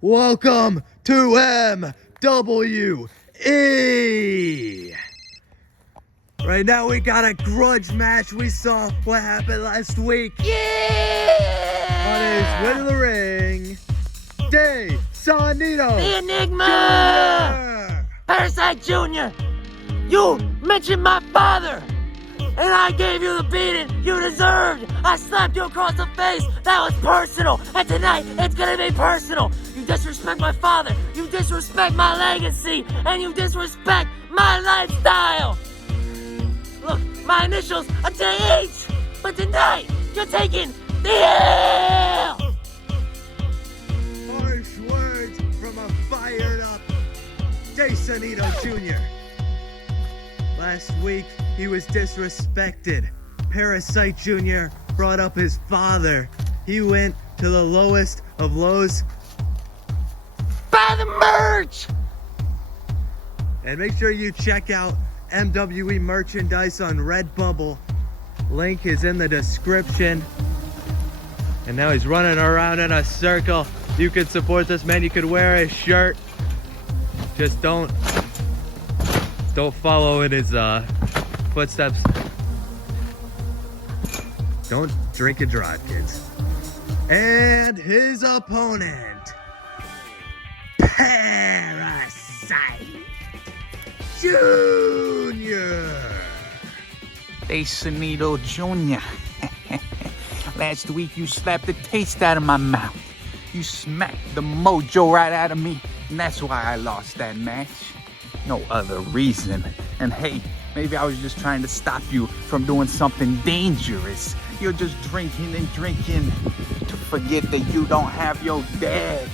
Welcome to MWE. Right now we got a grudge match. We saw what happened last week. Yeah! On his way to the ring, Sonido The Enigma! Jr. Parasite Jr. You mentioned my father, and I gave you the beating you deserved. I slapped you across the face. That was personal, and tonight it's gonna be personal. You disrespect my father, you disrespect my legacy, and you disrespect my lifestyle. Look, my initials are JH, but tonight you're taking the L. Harsh words from a fired up Sonido Jr. Last week, he was disrespected. Parasite Jr. brought up his father. He went to the lowest of lows. Buy the merch! And make sure you check out MWE merchandise on Redbubble. Link is in the description. And now he's running around in a circle. You can support this man. You could wear his shirt. Just don't follow in his footsteps. Don't drink and drive, kids. And his opponent, Parasite Jr. Hey, Sonido Jr. Last week you slapped the taste out of my mouth. You smacked the mojo right out of me, and that's why I lost that match. No other reason. And hey, maybe I was just trying to stop you from doing something dangerous. You're just drinking and drinking to forget that you don't have your dad.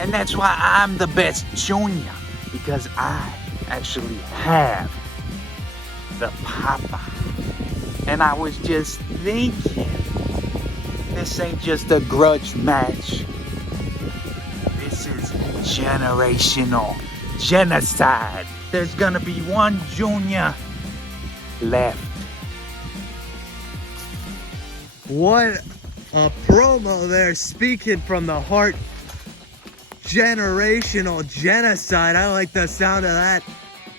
And that's why I'm the best junior, because I actually have the papa. And I was just thinking, this ain't just a grudge match. This is generational genocide. There's gonna be one junior left. What a promo there, speaking from the heart. Generational genocide. I like the sound of that.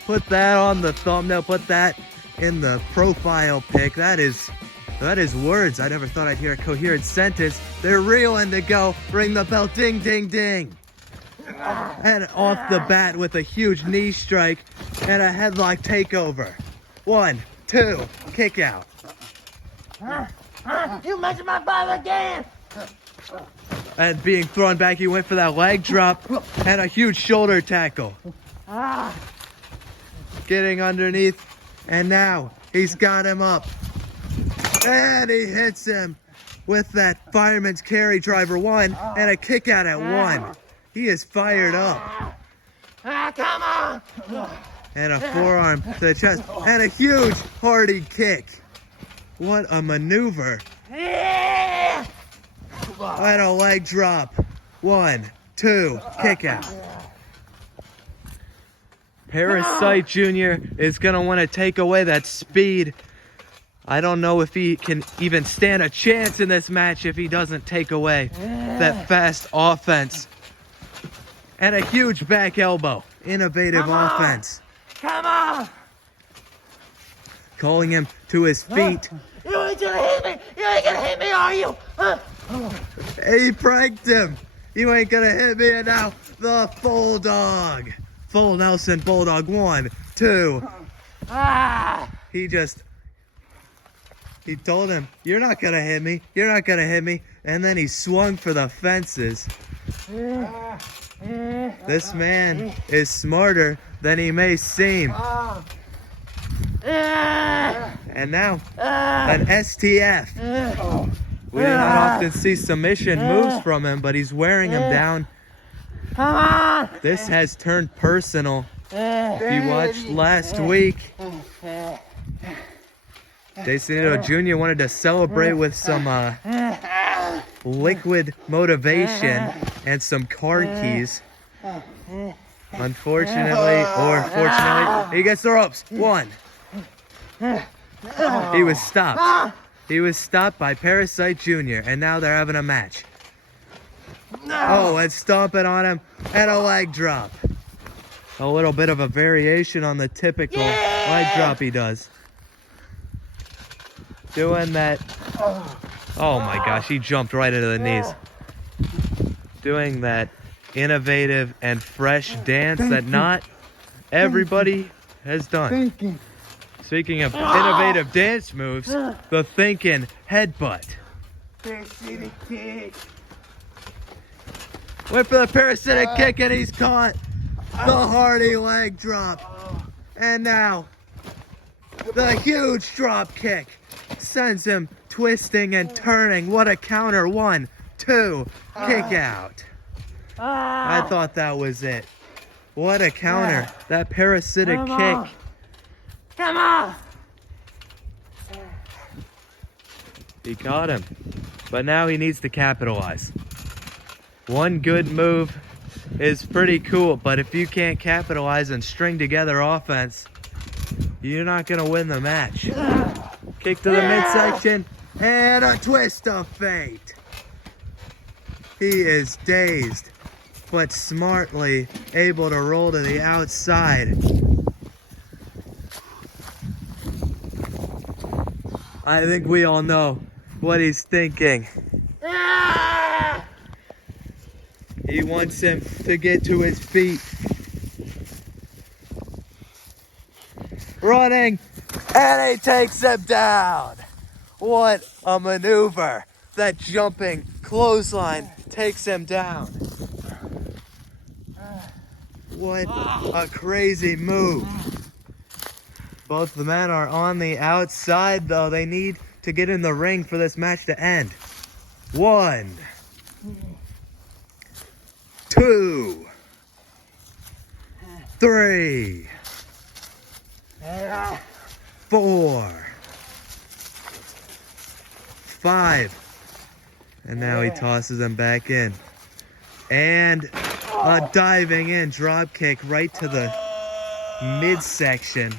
Put that on the thumbnail, put that in the profile pic. That is words. I never thought I'd hear a coherent sentence. They're reeling to go. Ring the bell, ding, ding, ding. And off the bat with a huge knee strike and a headlock takeover. 1, 2, kick out. You mentioned my father again! And being thrown back, he went for that leg drop and a huge shoulder tackle. Getting underneath, and now he's got him up. And he hits him with that fireman's carry driver 1 and a kick out at 1. He is fired up. Come on! And a forearm to the chest and a huge hearty kick. What a maneuver. Yeah! And a leg drop. 1, 2, kick out. Parasite Jr. is going to want to take away that speed. I don't know if he can even stand a chance in this match if he doesn't take away that fast offense. And a huge back elbow. Innovative offense. Come on! Calling him to his feet. You ain't gonna hit me! You ain't gonna hit me, are you? He pranked him. You ain't gonna hit me. And now the full dog. Full Nelson Bulldog. 1, 2. He told him, you're not gonna hit me. You're not gonna hit me. And then he swung for the fences. This man is smarter than he may seem. And now, an STF. We do not often see submission moves from him, but he's wearing him down. Come on! This has turned personal. If you watched last week, Sonido Jr. wanted to celebrate with some liquid motivation and some car keys. Unfortunately, or fortunately, he gets the ropes. 1. He was stopped. He was stopped by Parasite Jr. And now they're having a match. Oh, and stomping on him, and a leg drop. A little bit of a variation on the typical leg drop he does. Doing that. Oh my gosh, he jumped right into the knees. Doing that innovative and fresh dance that not everybody has done. Speaking of innovative dance moves, the thinking headbutt. Went for the parasitic kick and he's caught. The hearty leg drop. And now, the huge drop kick sends him twisting and turning. What a counter. 1, 2, kick out. I thought that was it. What a counter. That parasitic kick. Come on! He caught him. But now he needs to capitalize. One good move is pretty cool, but if you can't capitalize and string together offense, you're not going to win the match. Kick to the midsection, and a twist of fate. He is dazed, but smartly able to roll to the outside. I think we all know what he's thinking. He wants him to get to his feet. Running, and he takes him down. What a maneuver. That jumping clothesline takes him down. What a crazy move. Both the men are on the outside, though. They need to get in the ring for this match to end. 1, 2, 3, 4, 5. And now he tosses him back in. And a diving in drop kick right to the midsection.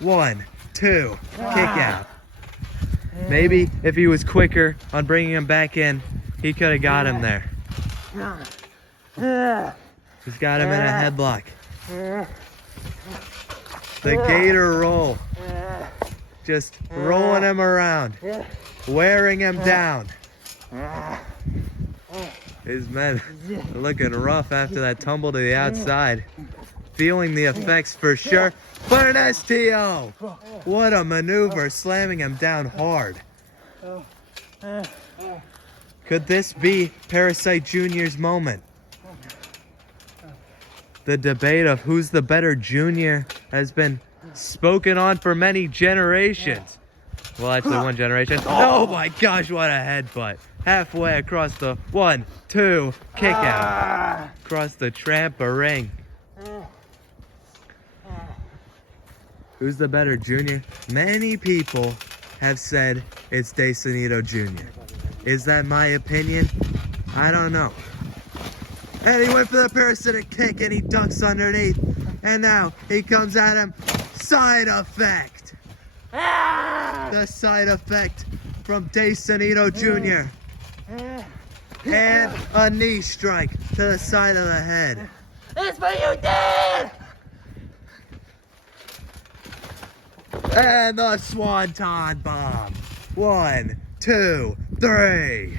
1, 2, kick out. Maybe if he was quicker on bringing him back in, he could have got him there. He's got him in a headlock. The gator roll. Just rolling him around. Wearing him down. His men are looking rough after that tumble to the outside. Feeling the effects for sure. But an STO! What a maneuver, slamming him down hard. Could this be Parasite Jr.'s moment? The debate of who's the better junior has been spoken on for many generations. Well, actually one generation. Oh my gosh, what a headbutt. Halfway across the 1, 2, kick out. Across the trampa ring. Who's the better junior? Many people have said it's Sonido Jr. Is that my opinion? I don't know. And he went for the parasitic kick and he ducks underneath. And now he comes at him. Side effect. The side effect from Sonido Jr. And a knee strike to the side of the head. That's what you did! And the Swanton Bomb. 1, 2, 3.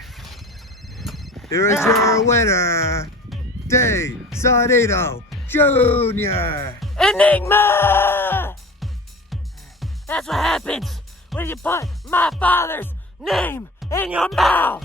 Here is your winner, Sonido Jr. Enigma! That's what happens when you put my father's name in your mouth!